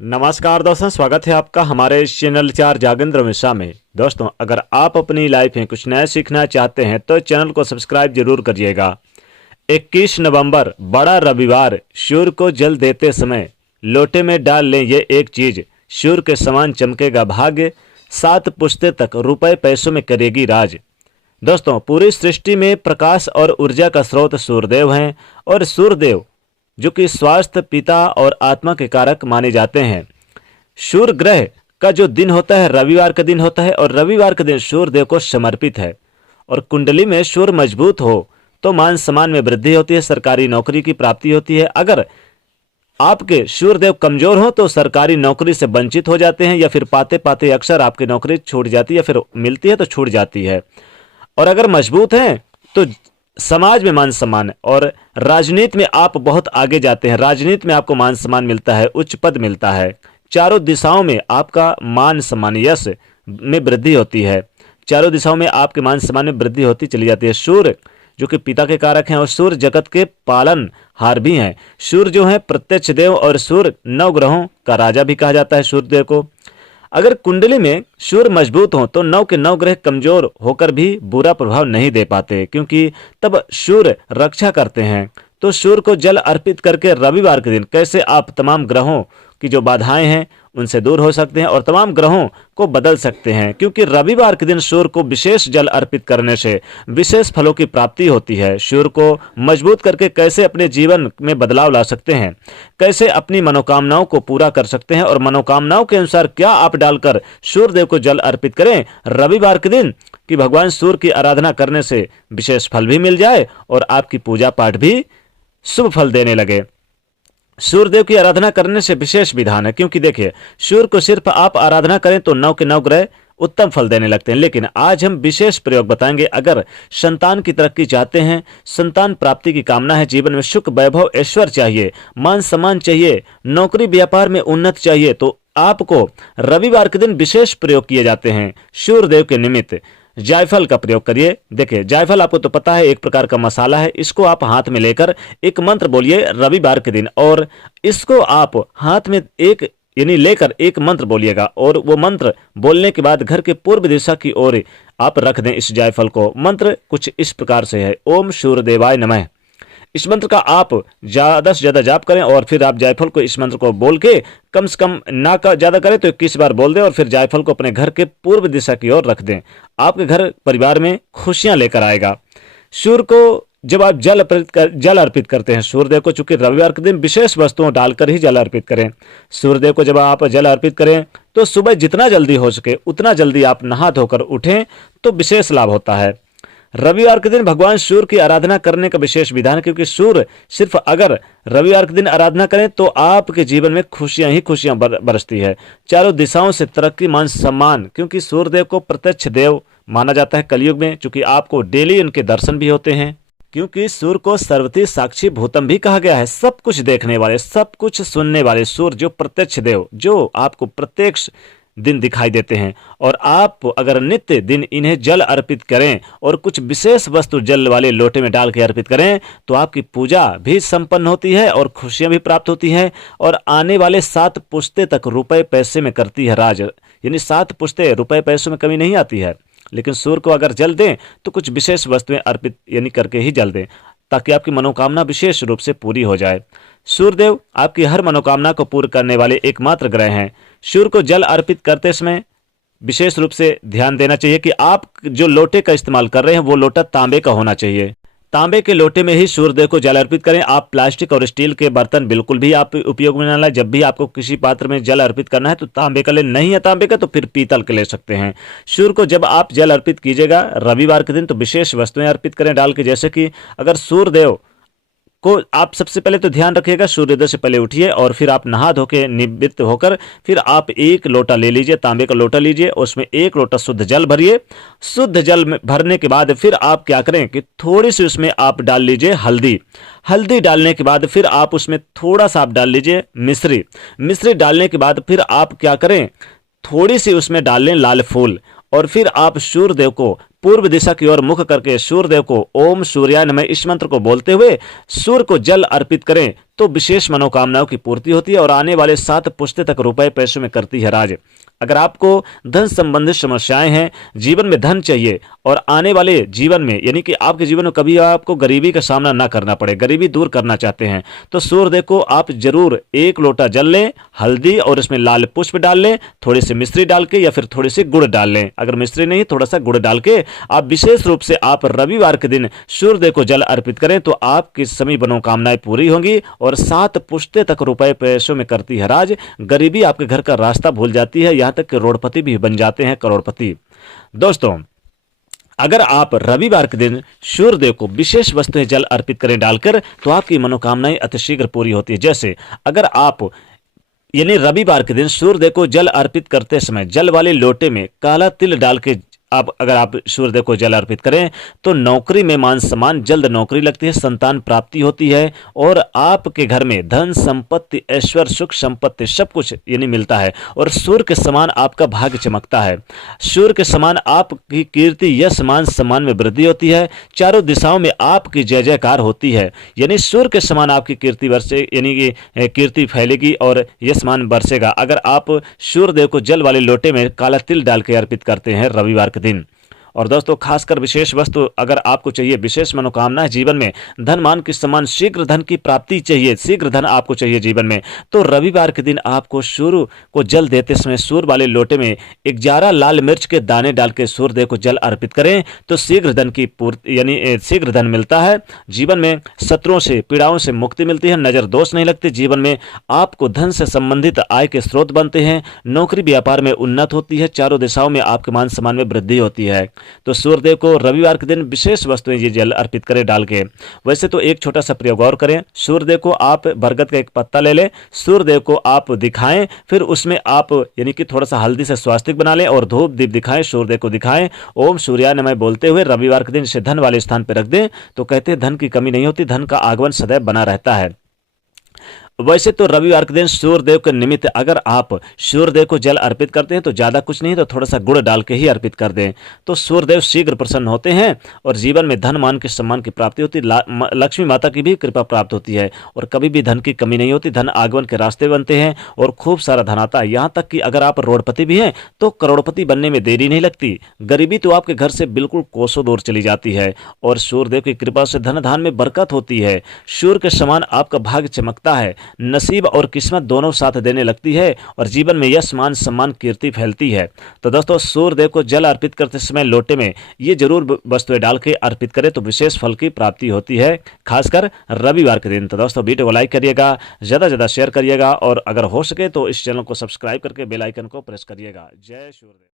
नमस्कार दोस्तों, स्वागत है आपका हमारे इस चैनल चार जागेंद्र मिश्रा में। दोस्तों, अगर आप अपनी लाइफ में कुछ नया सीखना चाहते हैं तो चैनल को सब्सक्राइब जरूर करिएगा। 21 नवंबर बड़ा रविवार, सूर्य को जल देते समय लोटे में डाल लें ये एक चीज, सूर्य के समान चमकेगा भाग्य, 7 पुश्ते तक रुपए पैसों में करेगी राज। दोस्तों, पूरी सृष्टि में प्रकाश और ऊर्जा का स्रोत सूर्यदेव हैं और सूर्यदेव जो कि स्वास्थ्य, पिता और आत्मा के कारक माने जाते हैं। सूर्य ग्रह का जो दिन होता है रविवार का दिन होता है और रविवार का दिन सूर्यदेव को समर्पित है। और कुंडली में सूर्य मजबूत हो तो मान सम्मान में वृद्धि होती है, सरकारी नौकरी की प्राप्ति होती है। अगर आपके सूर्यदेव कमजोर हो तो सरकारी नौकरी से वंचित हो जाते हैं या फिर पाते पाते अक्सर आपकी नौकरी छूट जाती है, फिर मिलती है तो छूट जाती है। और अगर मजबूत हैं तो समाज में मान सम्मान और राजनीति में आप बहुत आगे जाते हैं। राजनीति में आपको मान सम्मान मिलता है, उच्च पद मिलता है। चारों दिशाओं में आपका मान सम्मान, यश में वृद्धि होती है। चारों दिशाओं में आपके मान सम्मान में वृद्धि होती चली जाती है। सूर्य जो कि पिता के कारक हैं और सूर्य जगत के पालन हार भी हैं। सूर्य जो है प्रत्यक्ष देव और सूर्य नवग्रहों का राजा भी कहा जाता है सूर्यदेव को। अगर कुंडली में सूर्य मजबूत हो तो 9 के 9 ग्रह कमजोर होकर भी बुरा प्रभाव नहीं दे पाते, क्योंकि तब सूर्य रक्षा करते हैं। तो सूर्य को जल अर्पित करके रविवार के दिन कैसे आप तमाम ग्रहों की जो बाधाएं हैं उनसे दूर हो सकते हैं और तमाम ग्रहों को बदल सकते हैं, क्योंकि रविवार के दिन सूर्य को विशेष जल अर्पित करने से विशेष फलों की प्राप्ति होती है। सूर्य को मजबूत करके कैसे अपने जीवन में बदलाव ला सकते हैं, कैसे अपनी मनोकामनाओं को पूरा कर सकते हैं और मनोकामनाओं के अनुसार क्या आप डालकर सूर्यदेव को जल अर्पित करें रविवार के दिन कि भगवान सूर्य की आराधना करने से विशेष फल भी मिल जाए और आपकी पूजा पाठ भी शुभ फल देने लगे। सूर्यदेव की आराधना करने से विशेष विधान है, क्योंकि देखिए सूर्य को सिर्फ आप आराधना करें तो 9 के 9 ग्रह उत्तम फल देने लगते हैं। लेकिन आज हम विशेष प्रयोग बताएंगे। अगर संतान की तरक्की चाहते हैं, संतान प्राप्ति की कामना है, जीवन में सुख, वैभव, ऐश्वर्य चाहिए, मान सम्मान चाहिए, नौकरी व्यापार में उन्नति चाहिए, तो आपको रविवार के दिन विशेष प्रयोग किए जाते हैं। सूर्यदेव के निमित्त जायफल का प्रयोग करिए। देखिए, जायफल आपको तो पता है एक प्रकार का मसाला है। इसको आप हाथ में लेकर एक मंत्र बोलिए रविवार के दिन, और इसको आप हाथ में एक यानी लेकर एक मंत्र बोलिएगा और वो मंत्र बोलने के बाद घर के पूर्व दिशा की ओर आप रख दें इस जायफल को। मंत्र कुछ इस प्रकार से है, ओम सूर्यदेवाय नमः। इस मंत्र का आप ज्यादा से ज्यादा जाप करें और फिर आप जायफल को इस मंत्र को बोल के कम से कम ना का ज्यादा करें तो 21 बार बोल दें और फिर जायफल को अपने घर के पूर्व दिशा की ओर रख दें। आपके घर परिवार में खुशियां लेकर आएगा। सूर्य को जब आप जल अर्पित करते हैं सूर्यदेव को, चूंकि रविवार के दिन विशेष वस्तुओं डालकर ही जल अर्पित करें। सूर्यदेव को जब आप जल अर्पित करें तो सुबह जितना जल्दी हो सके उतना जल्दी आप नहा धोकर उठें तो विशेष लाभ होता है। रविवार के दिन भगवान सूर्य की आराधना करने का विशेष विधान है, क्योंकि सूर्य सिर्फ अगर रविवार के दिन आराधना करें तो आपके जीवन में खुशियां ही खुशियां बरसती है। चारों दिशाओं से तरक्की, मान सम्मान, क्योंकि सूर्यदेव को प्रत्यक्ष देव माना जाता है कलयुग में, क्योंकि आपको डेली उनके दर्शन भी होते हैं। क्योंकि सूर्य को सर्वती साक्षी भूतम भी कहा गया है, सब कुछ देखने वाले, सब कुछ सुनने वाले सूर्य जो प्रत्यक्ष देव, जो आपको प्रत्यक्ष दिन दिखाई देते हैं। और आप अगर नित्य दिन इन्हें जल अर्पित करें और कुछ विशेष वस्तु जल वाले लोटे में डाल के अर्पित करें तो आपकी पूजा भी संपन्न होती है और खुशियां भी प्राप्त होती हैं और आने वाले 7 पुश्ते तक रुपए पैसे में करती है राज। यानी 7 पुश्ते रुपए पैसों में कमी नहीं आती है। लेकिन सूर्य को अगर जल दें तो कुछ विशेष वस्तुएं अर्पित यानी करके ही जल दें, ताकि आपकी मनोकामना विशेष रूप से पूरी हो जाए। सूर्यदेव आपकी हर मनोकामना को पूर्ण करने वाले एकमात्र ग्रह हैं। सूर्य को जल अर्पित करते समय विशेष रूप से ध्यान देना चाहिए कि आप जो लोटे का इस्तेमाल कर रहे हैं वो लोटा तांबे का होना चाहिए। तांबे के लोटे में ही सूर्यदेव को जल अर्पित करें। आप प्लास्टिक और स्टील के बर्तन बिल्कुल भी आप उपयोग में न लाएं। जब भी आपको किसी पात्र में जल अर्पित करना है तो तांबे का ले, नहीं है तांबे का तो फिर पीतल के ले सकते हैं। सूर्य को जब आप जल अर्पित कीजिएगा रविवार के दिन तो विशेष वस्तुएं अर्पित करें डाल के, जैसे कि अगर सूर्यदेव को आप सबसे पहले तो ध्यान रखिएगा, सूर्योदय से पहले उठिए और फिर आप नहा धो के निवृत्त होकर फिर आप एक लोटा ले लीजिए, तांबे का लोटा लीजिए, उसमें 1 लोटा शुद्ध जल भरिए। शुद्ध जल में भरने के बाद फिर आप क्या करें कि थोड़ी सी उसमें आप डाल लीजिए हल्दी। हल्दी डालने के बाद फिर आप उसमें थोड़ा सा आप डाल लीजिए मिश्री। मिश्री डालने के बाद फिर आप क्या करें, थोड़ी सी उसमें डाल लें लाल फूल और फिर आप सूर्यदेव को पूर्व दिशा की ओर मुख करके सूर्यदेव को ओम सूर्याय नमः इस मंत्र को बोलते हुए सूर्य को जल अर्पित करें तो विशेष मनोकामनाओं की पूर्ति होती है और आने वाले 7 पुश्ते तक रुपए पैसों में करती है राज। अगर आपको धन संबंधित समस्याएं हैं, जीवन में धन चाहिए और आने वाले जीवन में यानी कि आपके जीवन में कभी आपको गरीबी का सामना ना करना पड़े, गरीबी दूर करना चाहते हैं, तो सूर्यदेव को आप जरूर 1 लोटा जल लें, हल्दी और इसमें लाल पुष्प डाल लें, थोड़ी सी मिश्री डाल के या फिर थोड़ी सी गुड़ डाल लें। अगर मिश्री नहीं थोड़ा सा गुड़ डाल के आप विशेष रूप से आप रविवार के दिन सूर्यदेव को जल अर्पित करें तो आपकी सभी मनोकामनाएं पूरी होंगी और 7 पुश्ते तक रुपए पैसों में करती है राज। गरीबी आपके घर का रास्ता भूल जाती है, यहां तक कि करोड़पति भी बन जाते हैं, करोड़पति। दोस्तों, अगर आप रविवार के दिन सूर्यदेव को विशेष वस्तुएं जल अर्पित करें डालकर तो आपकी मनोकामनाएं अतिशीघ्र पूरी होती है। जैसे अगर आप यानी रविवार के दिन सूर्यदेव को जल अर्पित करते समय जल वाले लोटे में काला तिल डाल के अगर आप सूर्यदेव को जल अर्पित करें तो नौकरी में मान सम्मान, जल्द नौकरी लगती है, संतान प्राप्ति होती है और आपके घर में धन संपत्ति ऐश्वर्य सुख संपत्ति सब कुछ यानी मिलता है और सूर्य के समान आपका भाग्य चमकता है। सूर्य के समान आपकी कीर्ति यश मान सम्मान में वृद्धि होती है, चारों दिशाओं में आपकी जय जयकार होती है। यानी सूर्य के समान आपकी कीर्ति बरसे यानी कि कीर्ति फैलेगी और यश मान बरसेगा अगर आप सूर्यदेव को जल वाले लोटे में काला तिल डाल के अर्पित करते हैं रविवार के दिन। और दोस्तों, खासकर विशेष वस्तु अगर आपको चाहिए, विशेष मनोकामना है जीवन में, धन मान की सम्मान, शीघ्र धन की प्राप्ति चाहिए, शीघ्र धन आपको चाहिए जीवन में, तो रविवार के दिन आपको सूर्य को जल देते समय सूर्य वाले लोटे में 11 लाल मिर्च के दाने डाल के सूर्यदेव को जल अर्पित करें तो शीघ्र धन की पूर्ति यानी शीघ्र धन मिलता है। जीवन में शत्रुओं से पीड़ाओं से मुक्ति मिलती है, नजर दोष नहीं लगती, जीवन में आपको धन से संबंधित आय के स्रोत बनते हैं, नौकरी व्यापार में उन्नत होती है, चारों दिशाओं में आपके मान सम्मान में वृद्धि होती है। तो सूर्यदेव को रविवार के दिन विशेष वस्तुएं ये जल अर्पित करें डाल के। वैसे तो एक छोटा सा प्रयोग और करें, सूर्यदेव को आप बरगद का एक पत्ता ले लें, सूर्यदेव को आप दिखाएं, फिर उसमें आप यानी कि थोड़ा सा हल्दी से स्वास्तिक बना लें और धूप दीप दिखाएं, सूर्यदेव को दिखाएं, ओम सूर्याय नमः बोलते हुए रविवार के दिन इसे धन वाले स्थान पर रख दें तो कहते हैं धन की कमी नहीं होती, धन का आगमन सदैव बना रहता है। वैसे तो रविवार के दिन सूर्यदेव के निमित्त अगर आप सूर्यदेव को जल अर्पित करते हैं तो ज़्यादा कुछ नहीं तो थोड़ा सा गुड़ डाल के ही अर्पित कर दें तो सूर्यदेव शीघ्र प्रसन्न होते हैं और जीवन में धन मान के सम्मान की प्राप्ति होती है, लक्ष्मी माता की भी कृपा प्राप्त होती है और कभी भी धन की कमी नहीं होती, धन आगमन के रास्ते बनते हैं और खूब सारा धन आता है। यहाँ तक कि अगर आप रोडपति भी हैं तो करोड़पति बनने में देरी नहीं लगती, गरीबी तो आपके घर से बिल्कुल कोसों दूर चली जाती है और सूर्यदेव की कृपा से धन धान में बरकत होती है, सूर्य के समान आपका भाग्य चमकता है, नसीब और किस्मत दोनों साथ देने लगती है और जीवन में यश मान सम्मान कीर्ति फैलती है। तो दोस्तों, सूर्यदेव को जल अर्पित करते समय लोटे में ये जरूर वस्तुएं डाल के अर्पित करें तो विशेष फल की प्राप्ति होती है, खासकर रविवार के दिन। तो दोस्तों, वीडियो को लाइक करिएगा, ज़्यादा से ज़्यादा शेयर करिएगा और अगर हो सके तो इस चैनल को सब्सक्राइब करके बेल आइकन को प्रेस करिएगा। जय सूर्यदेव।